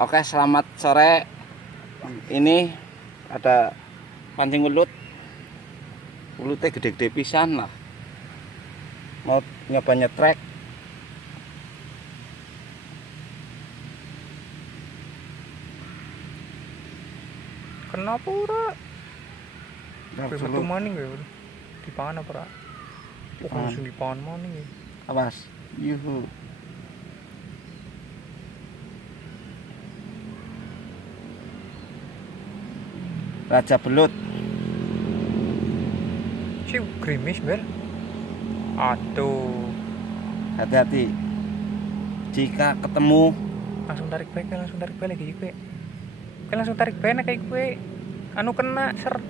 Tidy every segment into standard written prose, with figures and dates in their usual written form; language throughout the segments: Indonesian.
Oke, selamat sore. Ini ada pancing ulut. Ulutnya gede-gede pisan lah. Mau nyoba nyetrek. Kenapa ora? Ntar Metu dulu. maning ya. Dipangan apa ora? Oh, langsung dipangan maning ya. Awas. Yuhu. Raja belut. Si gerimis, Bel. Aduh. Hati-hati. Jika ketemu Langsung tarik balik lagi gue. Oke, langsung tarik balik kayak gue. Anu kena ser.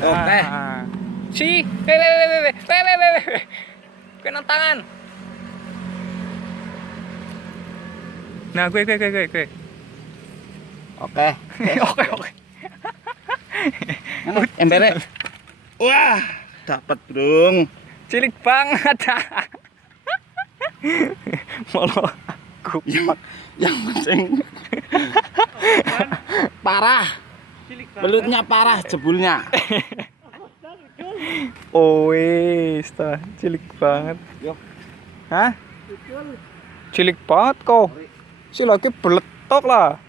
Oke. Si, kena tangan. Nah, gue. Oke. Oke. Mana embernya? Wah, dapat, Brung. Cilik banget. Malah aku Yang penting parah. Belutnya parah, jebulnya. oh wes, cilik banget. Yuk. Hah? Cilik banget kok. Si lagi beletok lah.